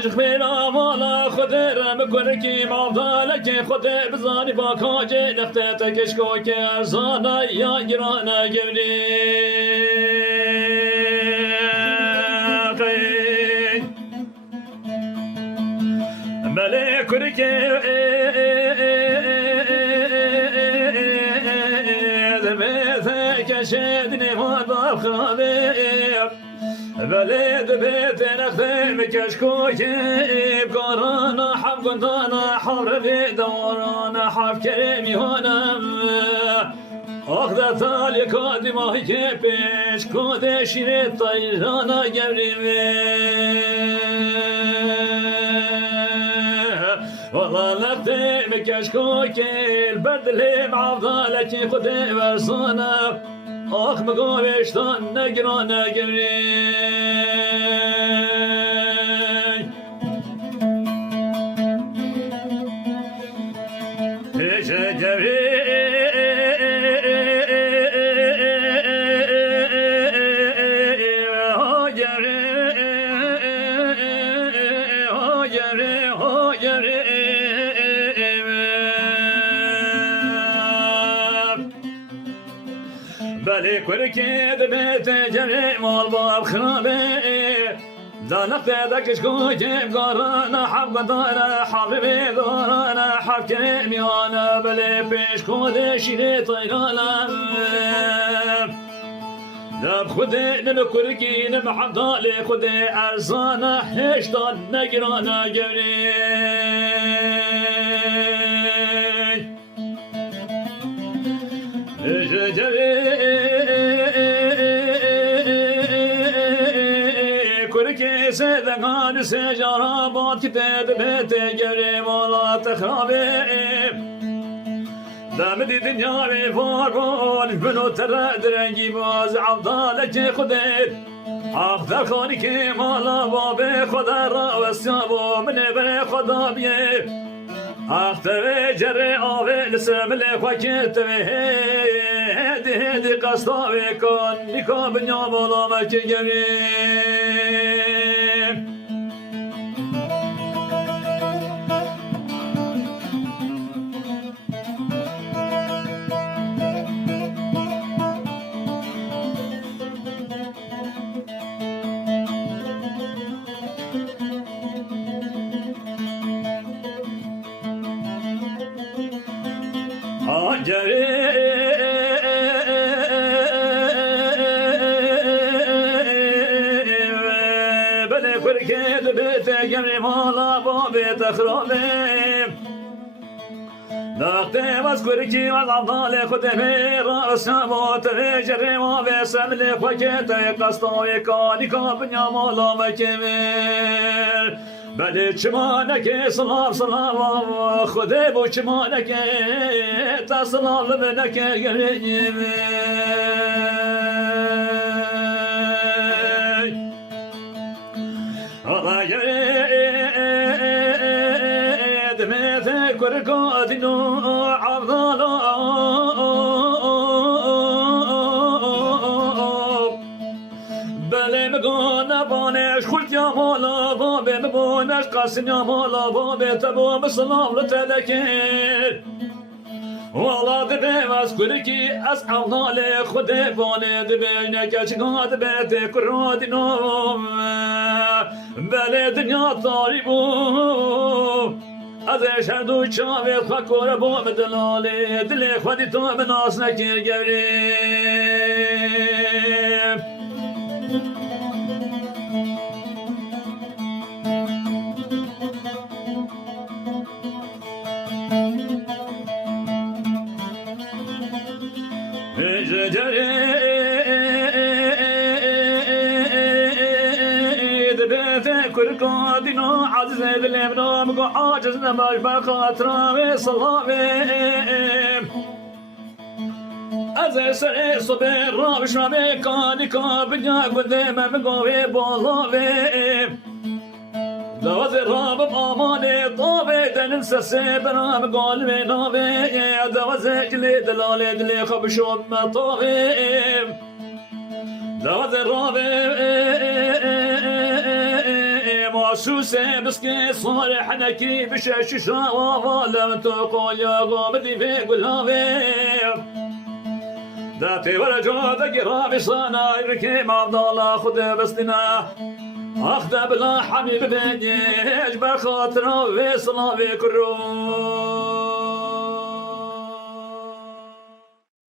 عاشق میرا مالا خود رم کنکی مافدالک خود بزانی با کاج نخته تکشکو که ارزانه یا گرانه گولی ملک کنکی كشدني ما بخرابي بلد بيت نخدم كشكوكي بقرانا حب قندانا حر في دورانا حب كريمي هونم أخذ ثالي كادي ما هي كيبش كودي شيري طيرانا قبري والله لقتي بكشكوكي البرد اللي معضلك خدي ورصانا آخ مقابشتان نقرانا قبري ايش قبري بلي كوركي دبيت جري مال باب خرابي دانك ذاك شكوكي بقرانا حب قدانا حبيبي دورانا حب كريمي انا بلي بيش كودي شيري طيرانا نب خودي نب كوركي نب حمدالي خودي ارزانا هشتان نقرانا قبري كركي سيدان سجارات كتاب بيت جري ولا تخربي دامدي دنيا بفاربول بنو ترى درنجي باز عبدالك خديت أخذ خانك مالا بابي خدا را وسيابو من بني خدا بيه أختبي جري آوي لسم لخوكت هدي هدي قصداوي كون نكا بنيا بولا مكي جريم جري بلي كركي دبيت جمري مالا بابي تخربي داختي مسكركي والعضالي خدمي راس موت جري ما بسملي خوكيت قصدوي كاني كابنيا مالا مكمل بلي چمانك صلاف صلاف خدي بو چمانك تصلاف لبنك قريب الله يريد مثل كركاتنو عبدالله بلي مقانا بانش خلت يا مالا بابي مبونش قاسم يا مالا بابي تبو مصلاف لتلكير والله دبي مسكركي أسعى لي خدي باني دبينك شقاد بيتي كرادي نوم بلي دنيا طالبو از شردو چاوی خاکور بو مدلالی دلی خودی تو بناس نکیر گریم كركادينو عزيز الامنو مقو عاجز نماش بخاطرامي صلامي از سري صبر رابش رامي كاني كابنيا قدام مقوي بولاوي دواز الراب بأماني طابي تنسى سيبنا مقال مناوي دواز جلي دلالي دلي خبشوب مطاوي دواز الراب سوسي بسكي صالح نكي بشاششا وظلم تقول يا غامدي في قلابي ذاتي ولا جود قرابي صانا يركيم عبد الله خذ بسنا أخذ بلا حبيب بنيج بخاطره في صلابي كروم